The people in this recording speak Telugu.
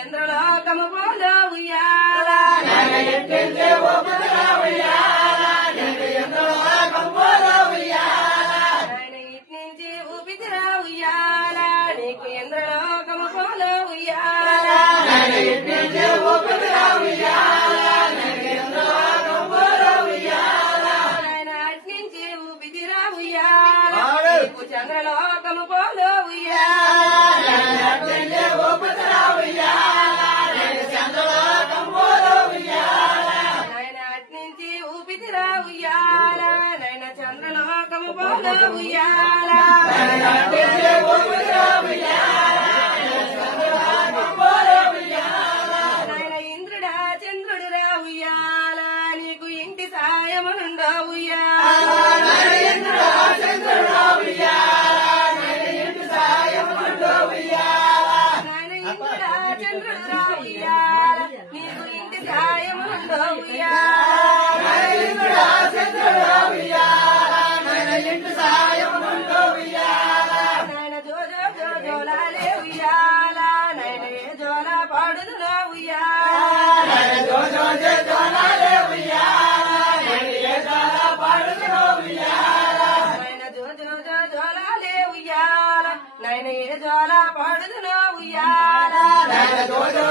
ఇంద్రలోకము పోలో ఉయ్యాల నాయన ఇట్నుంచి ఊపితిరా ఉయ్యాల నీకు ఇంద్రలోకము పోలో ఉయ్యాల నాయన అట్నుంచి ఊపితిరా ఉయ్యాల నీకు చంద్రలోకము పోలో ఉయ్యాల నాయన అట్నుంచి ఊపితిరా ఉయ్యాల నాయన చంద్రలోకము పోలో ఉయ్యాల నాయన ఇంద్రుడా చంద్రుడురా ఉయ్యాల నీకు ఇంటి సాయమునుండో ఉయ్యాల నాయన ఇంద్రుడా చంద్రుడురా ఉయ్యాల నీకు ఇంటి సాయమునుండో నాయన జో జో జో జోలాలే ఉయ్యాల నాయన ఏ జోల పాడుదురా ఉయ్యాల నాయన జో జో జో జోలాలే ఉయ్యాల నాయన ఏ జోల పాడుదురా ఉయ్యాల నాయన జో జో జో జోలాలే ఉయ్యాల నాయన ఏ జోల పాడుదురా ఉయ్యాల నాయన జో జో